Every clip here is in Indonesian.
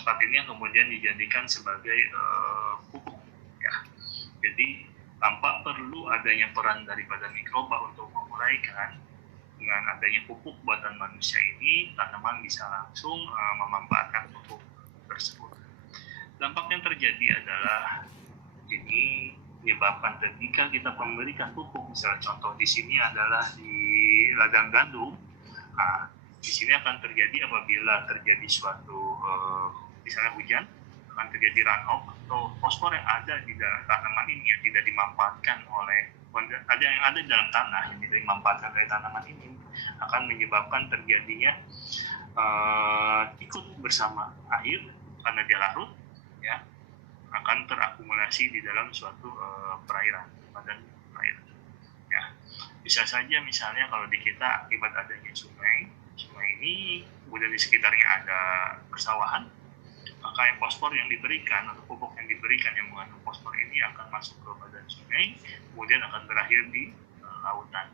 fosfat ini yang kemudian dijadikan sebagai pupuk ya. Jadi tanpa perlu adanya peran daripada mikroba untuk menguraikan, dengan adanya pupuk buatan manusia ini, tanaman bisa langsung memanfaatkan pupuk tersebut. Dampak yang terjadi adalah ini menyebabkan ketika kita memberikan pupuk, misalnya contoh di sini adalah di ladang gandum. Nah, di sini akan terjadi apabila terjadi suatu misalnya hujan, akan terjadi runoff atau fosfor yang ada di dalam tanaman ini yang tidak dimanfaatkan oleh di dalam tanah yang tidak dimanfaatkan oleh tanaman ini, akan menyebabkan terjadinya ikut bersama air karena dia larut ya, akan terakumulasi di dalam suatu perairan, badan air ya. Bisa saja misalnya kalau di kita akibat adanya sungai ini, kemudian di sekitarnya ada persawahan, maka yang fosfor yang diberikan atau pupuk yang diberikan yang mengandung fosfor ini akan masuk ke badan sungai, kemudian akan berakhir di lautan.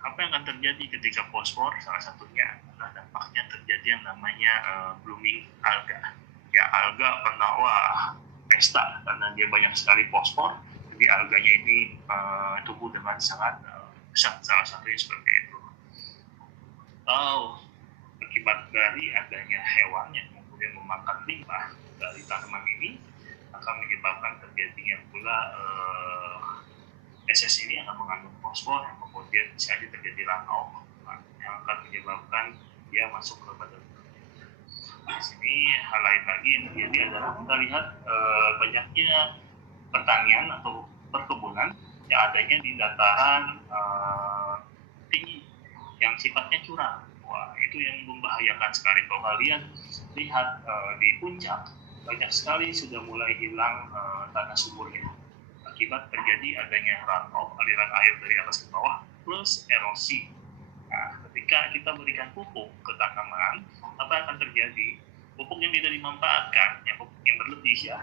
Apa yang akan terjadi ketika fosfor? Salah satunya adalah dampaknya terjadi yang namanya blooming alga. Ya, alga penawa pesta karena dia banyak sekali fosfor, jadi alganya ini tumbuh dengan sangat pesat, salah satunya seperti itu. Atau akibat dari adanya hewan yang kemudian memakan limbah dari tanaman ini, akan menyebabkan terjadinya pula SS ini akan mengandung fosfor yang kemudian bisa terjadi runoff yang akan menyebabkan dia masuk ke badan. Di sini hal lain lagi yang terjadi adalah kita lihat banyaknya pertanian atau perkebunan yang adanya di dataran tinggi yang sifatnya curam. Wah, itu yang membahayakan sekali. Kalau kalian lihat di puncak, banyak sekali sudah mulai hilang tanah suburnya akibat terjadi adanya runoff, aliran air dari atas ke bawah, plus erosi. Nah, ketika kita berikan pupuk ke tanaman, apa yang akan terjadi? Pupuk yang tidak dimanfaatkan, yang pupuk yang berlebih ya.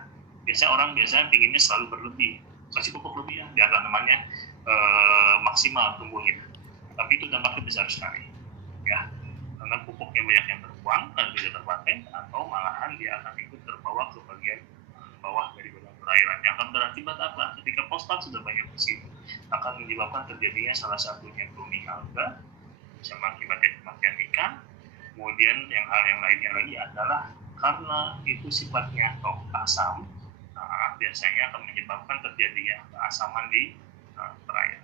Orang biasanya pinginnya selalu berlebih, kasih pupuk lebih ya, biar tanamannya maksimal tumbuhnya. Tapi itu dampaknya besar sekali, ya. Karena pupuknya banyak yang terbuang dan tidak terpakai, atau malahan dia akan ikut terbawa ke bagian bawah dari badan perairan. Yang akan berakibat apa? Ketika fosfat sudah banyak di sini, akan menyebabkan terjadinya salah satunya blooming alga, bisa mengakibatkan kematian ikan. Kemudian yang lainnya lagi adalah karena itu sifatnya asam, biasanya akan menyebabkan terjadinya keasaman di perairan.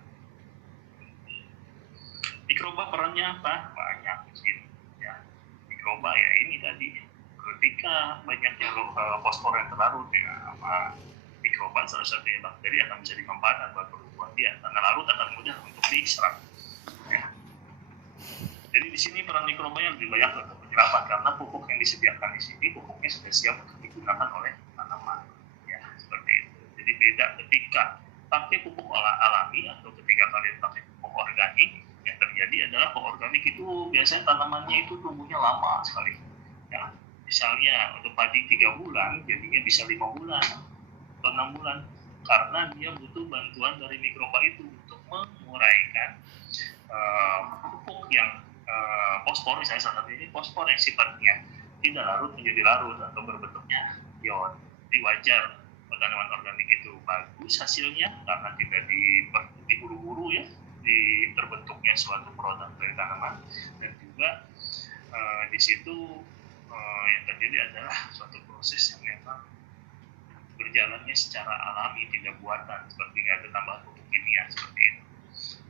Mikroba perannya apa? Banyak di sini. Ya. Mikroba ya ini tadi, ketika banyaknya fosfor yang terlarut ya, sama mikroba salah satunya bakteri akan bisa dimanfaatkan buat pertumbuhan dia, karena larut akan mudah untuk diserap. Ya. Jadi di sini peran mikrobanya lebih banyak untuk penyerapan, karena pupuk yang disediakan di sini pupuknya sudah siap untuk digunakan oleh tanaman. Ya, seperti itu. Jadi beda ketika pakai pupuk alami atau ketika kalian pakai pupuk organik. Yang terjadi adalah pupuk organik itu biasanya tanamannya itu tumbuhnya lama sekali. Ya, misalnya untuk padi 3 bulan, jadinya bisa 5 bulan atau 6 bulan, karena dia butuh bantuan dari mikroba itu untuk menguraikan pupuk yang fosfor, misalnya salah satu ini fosfor yang sifatnya tidak larut menjadi larut atau berbentuknya ion. Jadi wajar tanaman organik itu bagus hasilnya karena tidak diburu-buru ya, terbentuknya suatu produk dari tanaman, dan juga di situ yang terjadi adalah suatu proses yang memang berjalannya secara alami, tidak buatan, seperti nggak ada tambahan pupuk kimia seperti itu.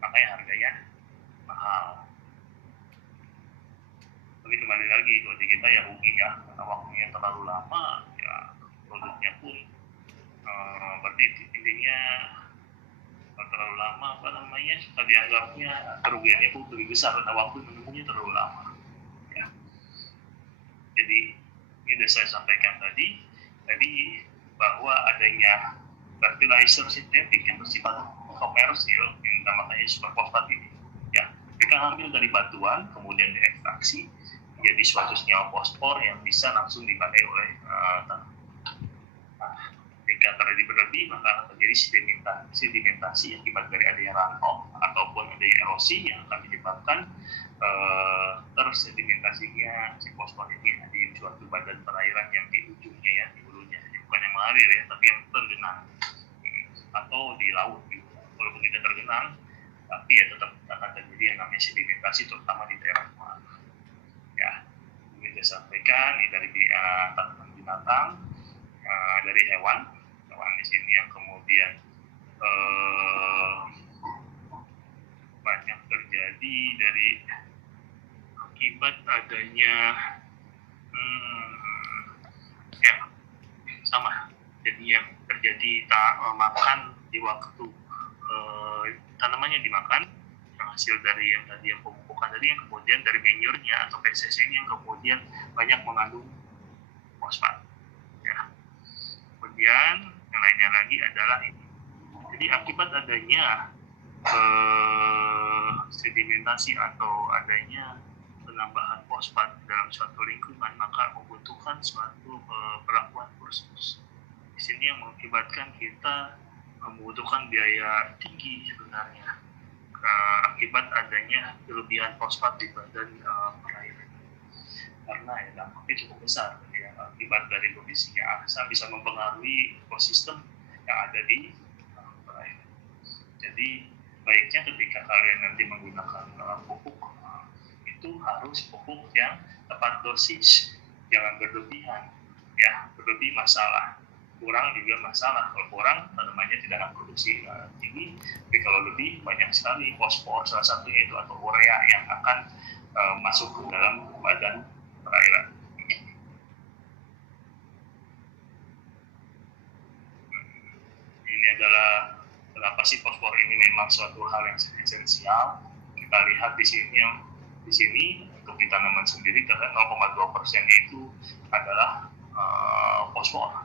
Makanya harganya mahal. Tapi kembali lagi kalau di kita ya rugi ya, karena waktunya terlalu lama ya, produknya pun berarti intinya terlalu lama, suka dianggapnya kerugiannya pun lebih besar karena waktu menemunya terlalu lama ya. Jadi ini sudah saya sampaikan tadi bahwa adanya fertilizer sintetik yang bersifat komersil yang namanya superfosfat ini ya, mereka ambil dari batuan kemudian diekstraksi menjadi suatu senyawa fosfor yang bisa langsung dipakai oleh tanaman. Ketika terjadi berlebih, maka akan terjadi sedimentasi akibat dari adanya runoff ataupun adanya erosi yang akan menyebabkan tersedimentasinya si fosfor ini di suatu badan perairan mengalir ya, tapi yang tergenang atau di laut gitu. Walaupun tidak tergenang, tapi ya tetap akan terjadi yang namanya sedimentasi, terutama di daerah bawah. Ya, ini saya sampaikan ini dari tanaman binatang, dari hewan di sini yang kemudian banyak terjadi dari akibat adanya ya sama, jadi yang terjadi makan di waktu tanamannya dimakan, yang hasil dari yang tadi yang pemupukan tadi, yang kemudian dari manure-nya atau PCC-nya yang kemudian banyak mengandung fosfat ya. Kemudian yang lainnya lagi adalah ini, jadi akibat adanya sedimentasi atau adanya penambahan fosfat dalam suatu lingkungan, maka membutuhkan suatu perlakuan khusus. Di sini yang mengakibatkan kita membutuhkan biaya tinggi sebenarnya akibat adanya kelebihan fosfat di badan perairan, karena ya dampaknya cukup besar ya, akibat dari kondisinya bisa mempengaruhi ekosistem yang ada di perairan. Jadi baiknya ketika kalian nanti menggunakan pupuk itu harus pupuk yang tepat dosis, jangan berlebihan ya, berlebih masalah, kurang juga masalah. Kalau kurang tanamannya tidak akan produksi tinggi, tapi kalau lebih banyak sekali fosfor salah satunya itu atau urea yang akan masuk ke dalam badan perairan. Ini adalah kenapa sih fosfor ini memang suatu hal yang esensial. Kita lihat di sini untuk di tanaman sendiri 0,2% itu adalah fosfor.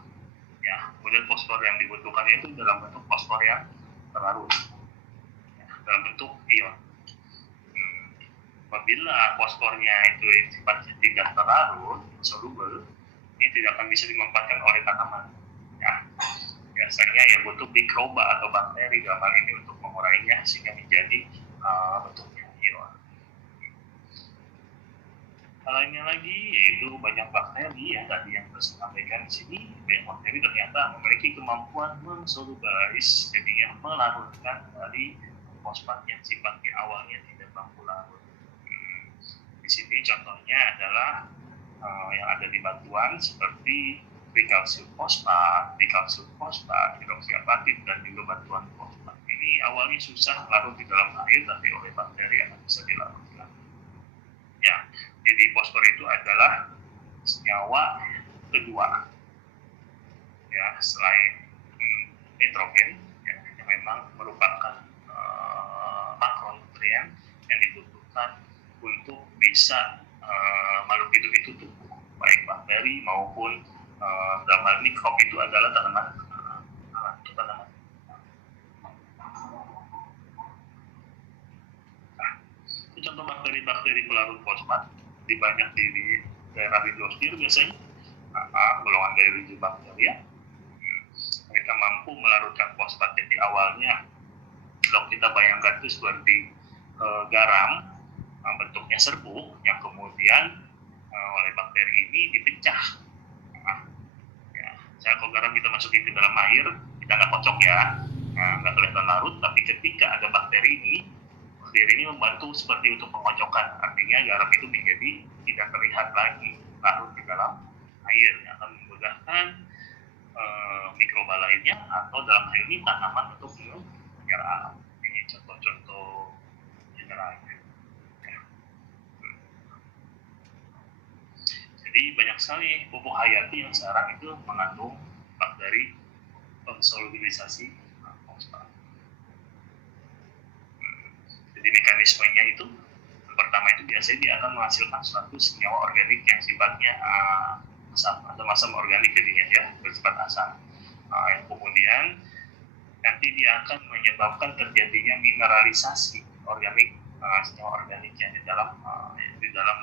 Ya, kemudian fosfor yang dibutuhkan itu dalam bentuk fosfor yang terlarut, ya, dalam bentuk ion. Apabila fosfornya itu sifatnya tidak terlarut, soluble, ini tidak akan bisa dimanfaatkan oleh tanaman. Ya, biasanya ya butuh mikroba atau bakteri dalam hal ini untuk mengurainya sehingga menjadi bentuknya ion. Lainnya lagi yaitu banyak bakteri yang tadi yang saya sampaikan di sini, banyak bakteri ternyata memiliki kemampuan mensolubilize, jadinya melarutkan dari fosfat yang sifatnya awalnya tidak mampu larut. Di sini contohnya adalah yang ada di batuan seperti trikalsium fosfat, hidroksiapatit, dan juga batuan fosfat. Ini awalnya susah larut di dalam air, tapi oleh bakteri akan bisa dilarutkan. Ya, jadi fosfor itu adalah senyawa kedua ya selain nitrogen ya, yang memang merupakan makronutrien yang dibutuhkan untuk bisa makhluk hidup itu tumbuh, baik bakteri maupun dalam hal ini crop itu adalah tanaman. Contoh bakteri-bakteri pelarut fosfat di banyak di daerah hidrosfer biasanya golongan dari Rhizobacteria. Mereka mampu melarutkan fosfat. Jadi awalnya kalau kita bayangkan itu seperti garam, bentuknya serbuk yang kemudian oleh bakteri ini dipecah. Kalau garam kita masukin ke dalam air, kita nggak kocok ya, nggak kelihatan larut, tapi ketika ada bakteri ini membantu seperti untuk pengocokan, artinya garam itu menjadi tidak terlihat lagi larut di dalam air, yang akan memudahkan mikroba lainnya atau dalam hal ini tanaman untuk menyerap. Ini contoh-contoh generalnya. Jadi banyak sekali pupuk hayati yang sekarang itu mengandung bakteri pensolubilisasi fosfat. Jadi mekanismenya itu pertama itu biasanya dia akan menghasilkan suatu senyawa organik yang sifatnya asam atau asam organik jadinya ya, bersifat asam. Yang kemudian nanti dia akan menyebabkan terjadinya mineralisasi organik, senyawa organik yang di dalam